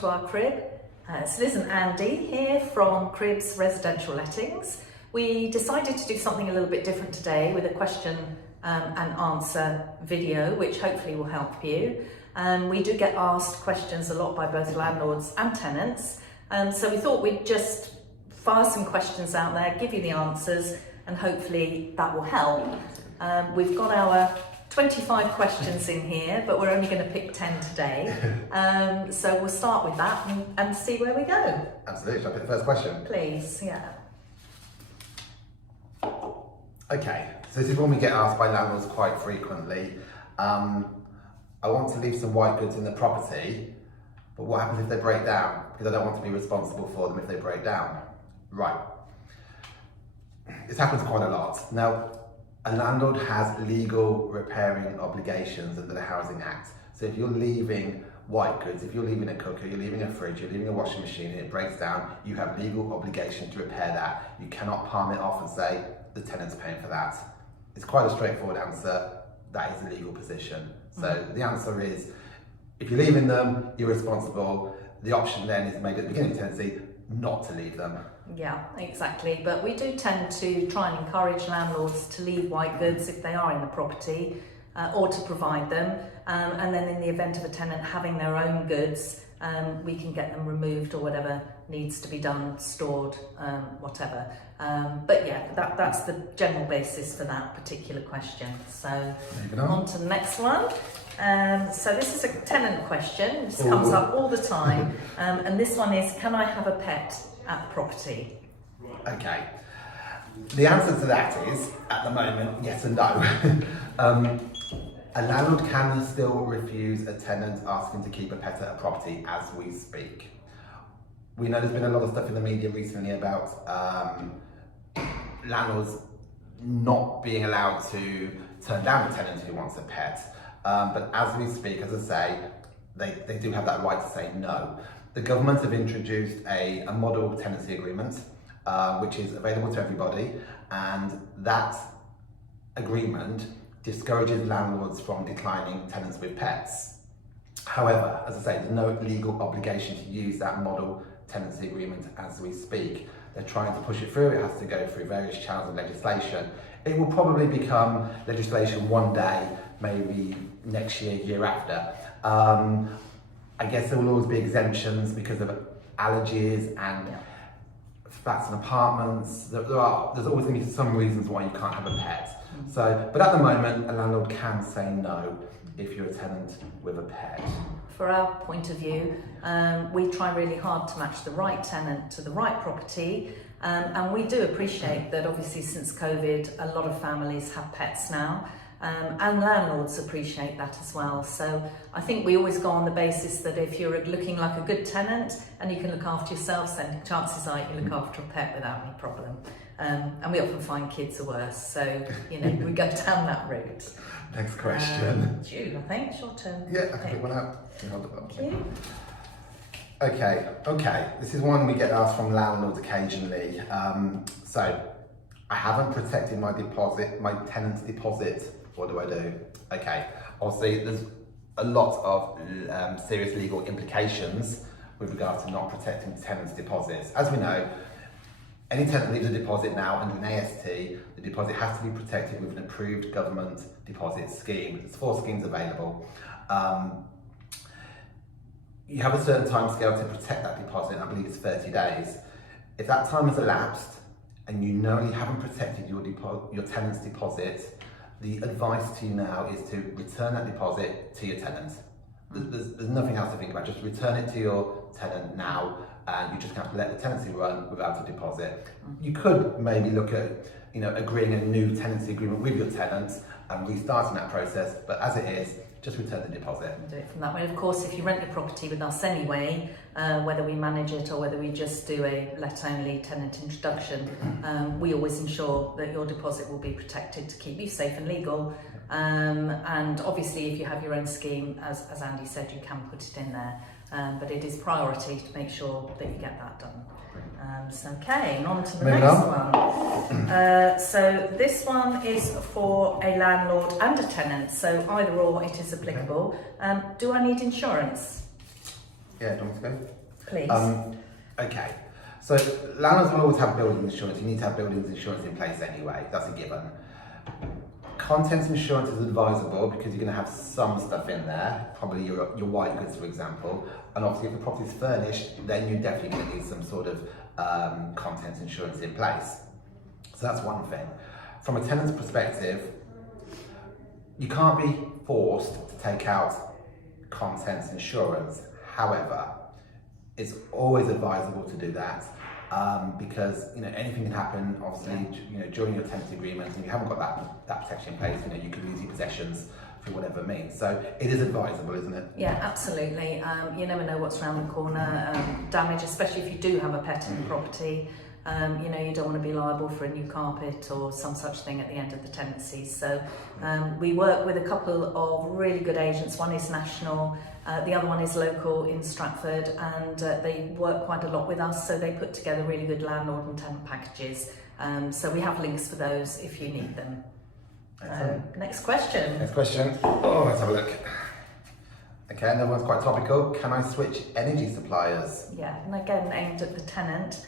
to our crib. It's Liz and Andy here from Cribs Residential Lettings. We decided to do something a little bit different today with a question and answer video, which hopefully will help you. We do get asked questions a lot by both landlords and tenants, so we thought we'd just fire some questions out there, give you the answers, and hopefully that will help. We've got our 25 questions in here, but we're only going to pick 10 today. So we'll start with that and see where we go. Absolutely. Shall I pick the first question? Please, yeah. Okay, so this is one we get asked by landlords quite frequently. I want to leave some white goods in the property, but what happens if they break down? Because I don't want to be responsible for them if they break down. Right. This happens quite a lot. Now, a landlord has legal repairing obligations under the Housing Act. So if you're leaving white goods, if you're leaving a cooker, you're leaving a fridge, you're leaving a washing machine and it breaks down, you have legal obligation to repair that. You cannot palm it off and say, the tenant's paying for that. It's quite a straightforward answer. That is a legal position. So the answer is, if you're leaving them, you're responsible. The option then is maybe at the beginning of tenancy, not to leave them. Yeah, exactly. But we do tend to try and encourage landlords to leave white goods if they are in the property, or to provide them. And then in the event of a tenant having their own goods, we can get them removed or whatever needs to be done, stored, whatever. But yeah, that's the general basis for that particular question. So on to the next one. So this is a tenant question. This comes up all the time. And this one is, can I have a pet at the property? Okay. The answer to that is, at the moment, yes and no. A landlord can still refuse a tenant asking to keep a pet at a property as we speak. We know there's been a lot of stuff in the media recently about landlords not being allowed to turn down a tenant who wants a pet. But as we speak, as I say, they do have that right to say no. The government have introduced a model tenancy agreement, which is available to everybody, and that agreement discourages landlords from declining tenants with pets. However, as I say, there's no legal obligation to use that model tenancy agreement as we speak. They're trying to push it through. It has to go through various channels of legislation. It will probably become legislation one day, maybe next year, year after. I guess there will always be exemptions because of allergies and flats and apartments. There's always going to be some reasons why you can't have a pet. So, but at the moment, a landlord can say no if you're a tenant with a pet. For our point of view, we try really hard to match the right tenant to the right property, and we do appreciate that obviously since COVID, a lot of families have pets now, and landlords appreciate that as well. So I think we always go on the basis that if you're looking like a good tenant and you can look after yourself, then chances are you can look after a pet without any problem. And we often find kids are worse, so we go down that route. Next question. Jude, I think it's your turn. Yeah, I can pick one out. Thank you. Okay. This is one we get asked from landlords occasionally. So, I haven't protected my tenant's deposit. What do I do? Okay. Obviously, there's a lot of serious legal implications with regards to not protecting tenants' deposits. As we know, any tenant leaves a deposit now under an AST, the deposit has to be protected with an approved government deposit scheme. There's 4 schemes available. You have a certain time scale to protect that deposit, and I believe it's 30 days. If that time has elapsed and you know you haven't protected your tenant's deposit, the advice to you now is to return that deposit to your tenant. There's nothing else to think about, just return it to your tenant now, and you just have to let the tenancy run without a deposit. You could maybe look at agreeing a new tenancy agreement with your tenants and restarting that process, but as it is, just return the deposit. Do it from that way. Of course, if you rent your property with us anyway, whether we manage it or whether we just do a let-only tenant introduction, we always ensure that your deposit will be protected to keep you safe and legal. And obviously, if you have your own scheme, as Andy said, you can put it in there. But it is priority to make sure that you get that done. Okay, on to the next one. So this one is for a landlord and a tenant, so either or it is applicable. Do I need insurance? Yeah, do you want me to go? Please. Okay, so landlords will always have buildings insurance. You need to have buildings insurance in place anyway, that's a given. Contents insurance is advisable because you're going to have some stuff in there, probably your white goods, for example. And obviously, if the property is furnished, then you're definitely going to need some sort of contents insurance in place. So that's one thing. From a tenant's perspective, you can't be forced to take out contents insurance. However, it's always advisable to do that because anything can happen. Obviously, during your tenancy agreement, and you haven't got that protection in place. You could lose your possessions through whatever means. So it is advisable, isn't it? Yeah, absolutely. You never know what's around the corner. Damage, especially if you do have a pet in the property. You don't want to be liable for a new carpet or some such thing at the end of the tenancy. So we work with a couple of really good agents. One is national, the other one is local in Stratford, and they work quite a lot with us. So they put together really good landlord and tenant packages. So we have links for those if you need them. Next question. Next question. Oh, let's have a look. Okay, another one's quite topical. Can I switch energy suppliers? Yeah, and again aimed at the tenant.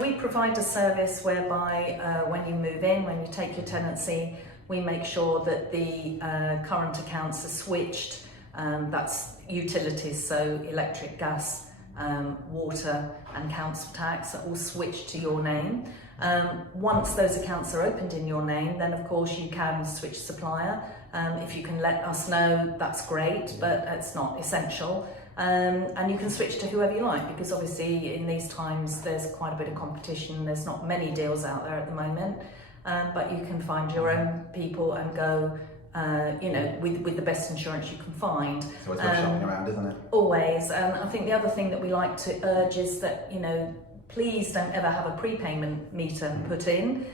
We provide a service whereby when you move in, when you take your tenancy, we make sure that the current accounts are switched. That's utilities, so electric, gas, water and council tax are all switched to your name. Once those accounts are opened in your name, then of course you can switch supplier. If you can let us know, that's great, but it's not essential. And you can switch to whoever you like, because obviously in these times there's quite a bit of competition. There's not many deals out there at the moment, but you can find your own people and go with the best insurance you can find. So it's worth shopping around, isn't it? Always. And I think the other thing that we like to urge is that please don't ever have a prepayment meter put in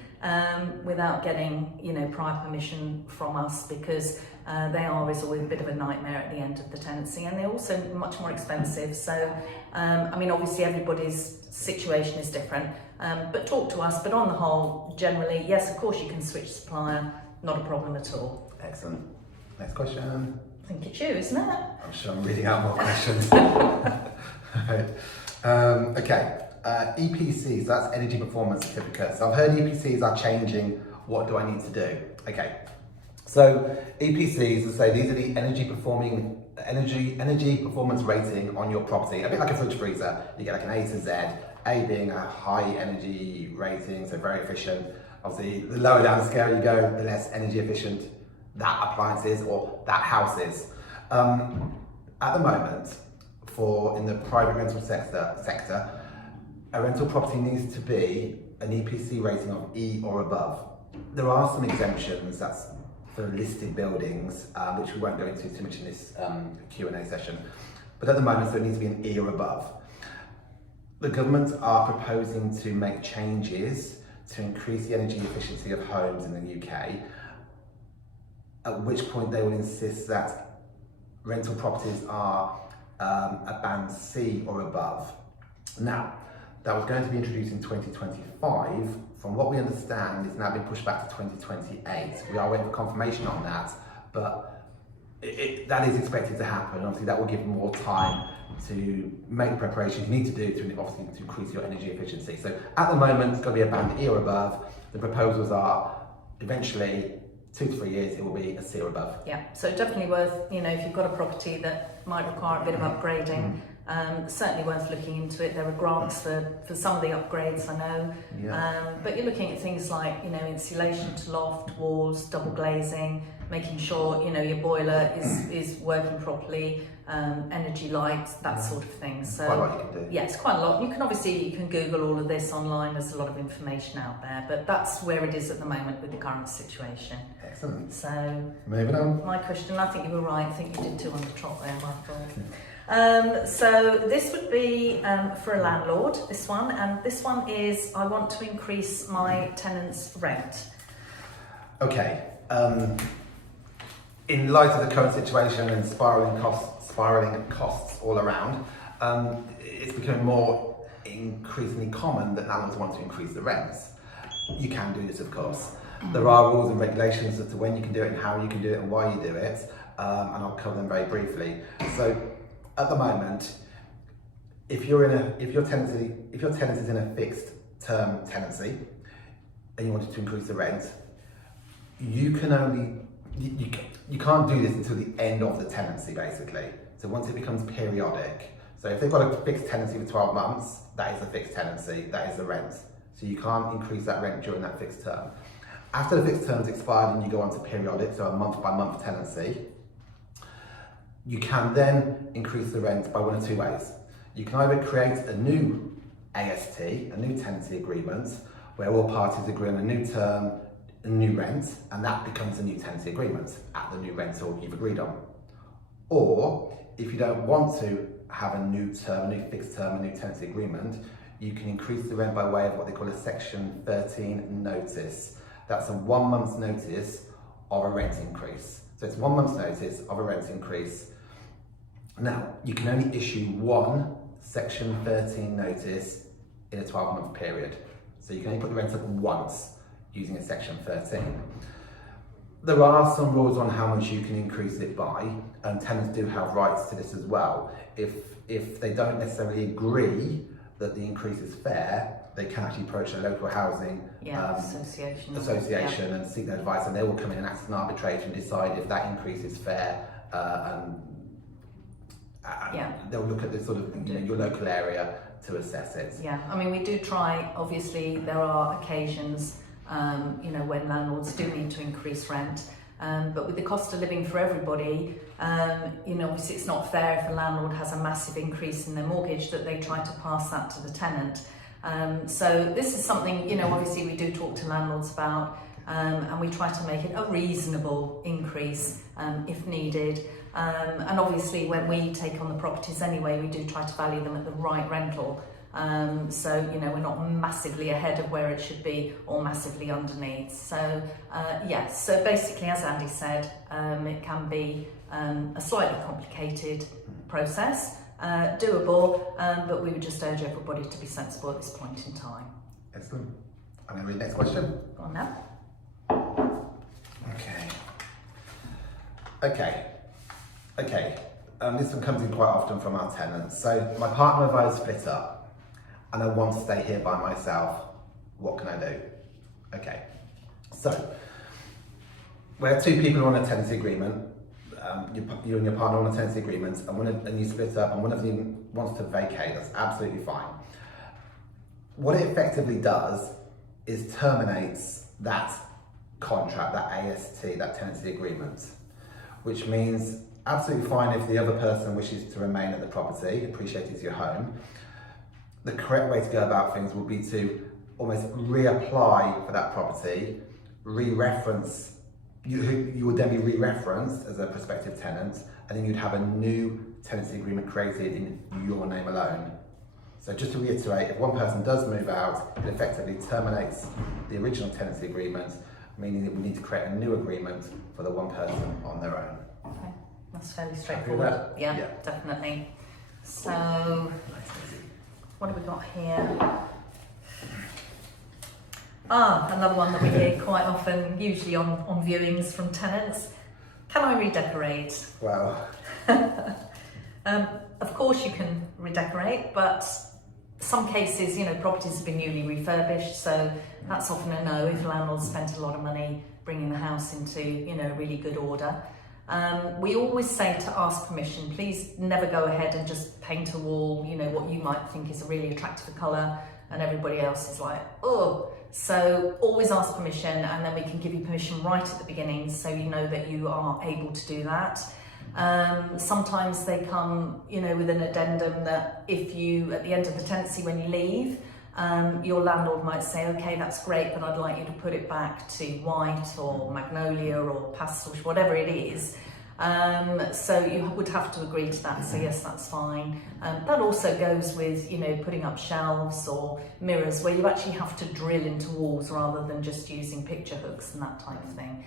without getting prior permission from us, because they are always a bit of a nightmare at the end of the tenancy, and they're also much more expensive. So obviously everybody's situation is different, but talk to us. But on the whole, generally, yes, of course you can switch supplier, not a problem at all. Excellent. Next question. I think it's you, isn't it? I'm sure I'm reading out more questions. Right. Okay. EPCs, that's energy performance certificates. So I've heard EPCs are changing. What do I need to do? Okay. So EPCs, as I say, these are the energy performance rating on your property. A bit like a fridge freezer. You get like an A to Z. A being a high energy rating, so very efficient. Obviously, the lower down the scale you go, the less energy efficient that appliance is or that house is. At the moment, in the private rental sector, a rental property needs to be an EPC rating of E or above. There are some exemptions, that's for listed buildings, which we won't go into too much in this Q&A session. But at the moment, so it needs to be an E or above. The government are proposing to make changes to increase the energy efficiency of homes in the UK, at which point they will insist that rental properties are a band C or above. Now, that was going to be introduced in 2025. From what we understand, it's now been pushed back to 2028. We are waiting for confirmation on that, but that is expected to happen. Obviously, that will give more time to make the preparations you need to do to increase your energy efficiency. So at the moment, it's going to be a band E or above. The proposals are eventually 2 to 3 years, it will be a C or above. Yeah, so definitely worth, if you've got a property that might require a bit of upgrading, certainly worth looking into it. There are grants for some of the upgrades, I know. Yeah. But you're looking at things like, insulation to loft, walls, double glazing, making sure, your boiler is working properly, energy lights, that sort of thing. So quite a lot you can do. Yeah, it's quite a lot. You can Google all of this online. There's a lot of information out there, but that's where it is at the moment with the current situation. Excellent. So moving on. My question, I think you were right. I think you did 2 on the trot there, Michael. So this would be for a landlord, this one, and this one is, I want to increase my tenant's rent. Okay. In light of the current situation and spiralling costs all around, it's becoming more increasingly common that landlords want to increase the rents. You can do this, of course. There are rules and regulations as to when you can do it and how you can do it and why you do it, and I'll cover them very briefly. So at the moment, if your tenant is in a fixed term tenancy and you wanted to increase the rent, you can't do this until the end of the tenancy, basically. So once it becomes periodic, so if they've got a fixed tenancy for 12 months, that is a fixed tenancy, that is the rent. So you can't increase that rent during that fixed term. After the fixed term is expired and you go on to periodic, so a month by month tenancy, you can then increase the rent by one of two ways. You can either create a new AST, a new tenancy agreement, where all parties agree on a new term, a new rent, and that becomes a new tenancy agreement at the new rental you've agreed on. Or, if you don't want to have a new term, a new fixed term, a new tenancy agreement, you can increase the rent by way of what they call a Section 13 notice. That's a 1 month's notice of a rent increase. So it's 1 month's notice of a rent increase. Now, you can only issue one Section 13 notice in a 12-month period. So you can only put the rent up once using a Section 13. There are some rules on how much you can increase it by, and tenants do have rights to this as well. If they don't necessarily agree that the increase is fair, they can actually approach a local housing association and seek their advice, and they will come in and act as an arbitrator and decide if that increase is fair, and they'll look at the sort of your local area to assess it. Yeah, I mean, we do try, obviously there are occasions when landlords do need to increase rent, but with the cost of living for everybody, obviously it's not fair if a landlord has a massive increase in their mortgage that they try to pass that to the tenant. So this is something, obviously we do talk to landlords about, and we try to make it a reasonable increase if needed. And obviously when we take on the properties anyway, we do try to value them at the right rental. So, we're not massively ahead of where it should be or massively underneath. So, yes, so basically, as Andy said, it can be a slightly complicated process, doable, but we would just urge everybody to be sensible at this point in time. Excellent. I'm going to read the next question. Go on now. Okay. This one comes in quite often from our tenants. So, my partner and I have split up, and I want to stay here by myself. What can I do? Okay, so where two people are on a tenancy agreement, you and your partner are on a tenancy agreement, and you split up, and one of them wants to vacate. That's absolutely fine. What it effectively does is terminates that contract, that AST, that tenancy agreement, which means absolutely fine if the other person wishes to remain at the property, appreciate it's your home. The correct way to go about things would be to almost reapply for that property, re-reference, you would then be re-referenced as a prospective tenant, and then you'd have a new tenancy agreement created in your name alone. So just to reiterate, if one person does move out, it effectively terminates the original tenancy agreement, meaning that we need to create a new agreement for the one person on their own. Okay, that's fairly straightforward. Yeah, definitely. So, what have we got here? Another one that we hear quite often, usually on viewings from tenants. Can I redecorate? Wow. Of course you can redecorate, but some cases, properties have been newly refurbished, so that's often a no if a landlord spent a lot of money bringing the house into, really good order. We always say to ask permission. Please never go ahead and just paint a wall, what you might think is a really attractive colour and everybody else is like, oh. So always ask permission, and then we can give you permission right at the beginning so you know that you are able to do that. Sometimes they come, with an addendum that if you, at the end of the tenancy when you leave, your landlord might say, okay, that's great, but I'd like you to put it back to white or magnolia or pastel, whatever it is. So you would have to agree to that, so yes, that's fine. That also goes with, putting up shelves or mirrors where you actually have to drill into walls rather than just using picture hooks and that type of thing.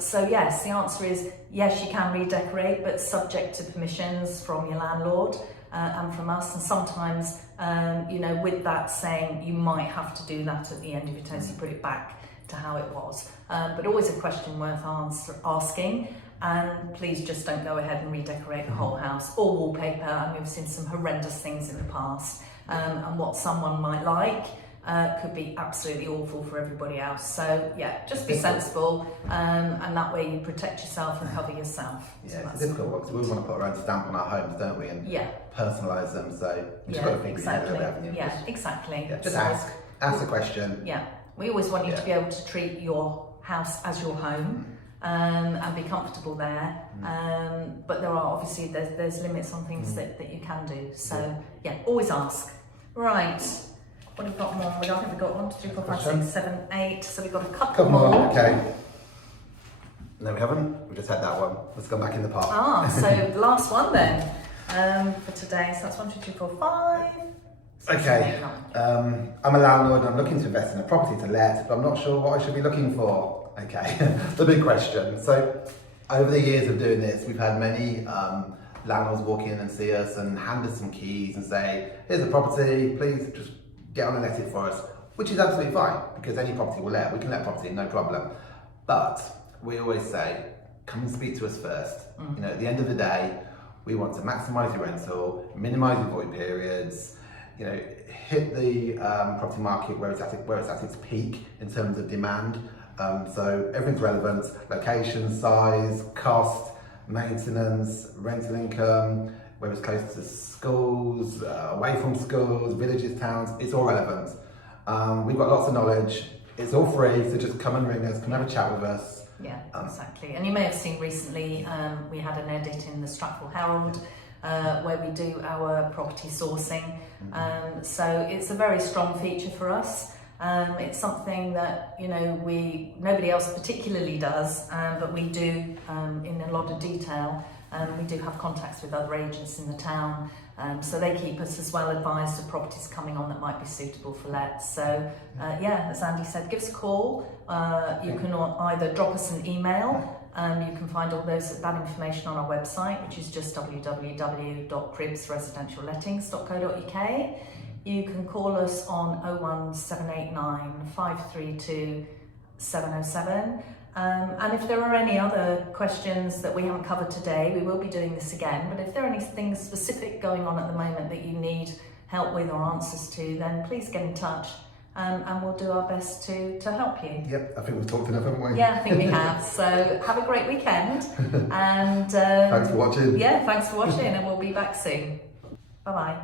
So yes, the answer is yes, you can redecorate, but subject to permissions from your landlord and from us. And sometimes, with that saying, you might have to do that at the end of your tenancy, put it back to how it was. But always a question worth asking. And please just don't go ahead and redecorate the whole house or wallpaper. I mean, we've seen some horrendous things in the past, and what someone might like could be absolutely awful for everybody else. So yeah, just be sensible, and that way you protect yourself and cover yourself. Yeah, so it's a difficult one because we want to put our own stamp on our homes, don't we? And personalise them. So you just got to think exactly. haven't you? Yeah, exactly. Yeah, just ask the question. Yeah, we always want you to be able to treat your house as your home. And be comfortable there, but there are obviously there's limits on things that you can do, so yeah, always ask. Right, what have we got more? I think we've got 1, 2, 3, 4, 5, 6, 7, 8, so we've got a couple more. Okay. No, we haven't. We just had that one. Let's go back in the park. So the last one then for today. So that's 1, 2, 3, 4, 5. 6, Okay. 7, 8, 9. I'm a landlord and I'm looking to invest in a property to let, but I'm not sure what I should be looking for. Okay, the big question. So over the years of doing this, we've had many landlords walk in and see us and hand us some keys and say, here's the property, please just get on and let it for us, which is absolutely fine because any property will let. We can let property, no problem. But we always say, come and speak to us first. You know, at the end of the day, we want to maximise your rental, minimise your void periods, you know, hit the property market where it's at its peak in terms of demand. So everything's relevant: location, size, cost, maintenance, rental income, whether it's close to schools, away from schools, villages, towns. It's all relevant. We've got lots of knowledge. It's all free, so just come and ring us, come have a chat with us. Yeah, exactly. And you may have seen recently we had an edit in the Stratford Herald where we do our property sourcing. So it's a very strong feature for us. It's something that, you know, nobody else particularly does, but we do in a lot of detail. We do have contacts with other agents in the town, so they keep us as well advised of properties coming on that might be suitable for let. So yeah, as Andy said, give us a call. You can either drop us an email. You can find all that information on our website, which is just www.cribsresidentiallettings.co.uk. You can call us on 01789 532 707. And if there are any other questions that we haven't covered today, we will be doing this again. But if there are any things specific going on at the moment that you need help with or answers to, then please get in touch. And we'll do our best to help you. Yep, I think we've talked enough, haven't we? Yeah, I think we have. So have a great weekend. And thanks for watching. Yeah, thanks for watching, and we'll be back soon. Bye-bye.